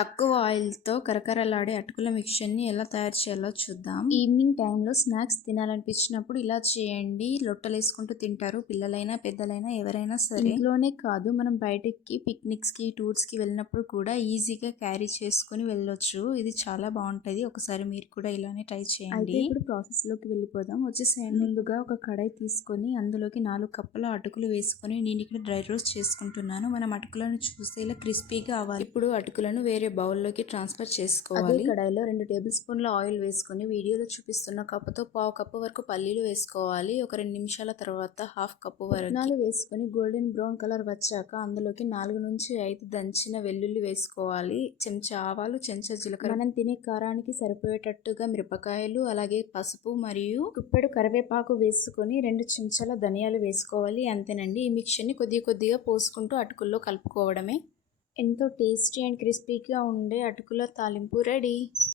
తక్కువ ఆయిల్తో కరకరలాడే అటుకుల మిక్చర్ని ఎలా తయారు చేయాలో చూద్దాం. ఈవినింగ్ టైంలో స్నాక్స్ తినాలనిపించినప్పుడు ఇలా చేయండి. లొట్టలు వేసుకుంటూ తింటారు పిల్లలైనా పెద్దలైనా ఎవరైనా సరే. ఇంట్లోనే కాదు మనం బయటకి పిక్నిక్స్కి టూర్స్కి వెళ్ళినప్పుడు కూడా ఈజీగా క్యారీ చేసుకుని వెళ్ళొచ్చు. ఇది చాలా బాగుంటుంది. ఒకసారి మీరు కూడా ఇలానే ట్రై చేయండి. ఇప్పుడు ప్రాసెస్లోకి వెళ్ళిపోదాం. వచ్చేసేయండి ముందుగా ఒక కడాయి తీసుకొని అందులోకి నాలుగు కప్పుల అటుకులు వేసుకొని నేను ఇక్కడ డ్రై రోస్ట్ చేసుకుంటున్నాను. మనం అటుకులను చూస్తే ఇలా క్రిస్పీగా అవ్వాలి. ఇప్పుడు అటుకులను వేరే బౌల్లోకి ట్రాన్స్ఫర్ చేసుకోవాలి. కడాయిలో రెండు టేబుల్ స్పూన్ల ఆయిల్ వేసుకొని వీడియోలో చూపిస్తున్న కప్పుతో పావు కప్పు వరకు పల్లీలు వేసుకోవాలి. ఒక రెండు నిమిషాల తర్వాత హాఫ్ కప్పు వరకు నాలుగు వేసుకొని గోల్డెన్ బ్రౌన్ కలర్ వచ్చాక అందులోకి నాలుగు నుంచి ఐదు దంచిన వెల్లుల్లి వేసుకోవాలి. చెంచా ఆవాలు చెంచా జీలకర్ర మనం తినే కారానికి సరిపోయేటట్టుగా మిరపకాయలు అలాగే పసుపు మరియు కుప్పెడు కరివేపాకు వేసుకొని రెండు చెంచాల ధనియాలు వేసుకోవాలి. అంతేనండి. ఈ మిక్చర్ని కొద్ది కొద్దిగా పోసుకుంటూ అటుకుల్లో కలుపుకోవడమే. ఎంతో టేస్టీ అండ్ క్రిస్పీగా ఉండే అటుకుల తాలింపు రెడీ.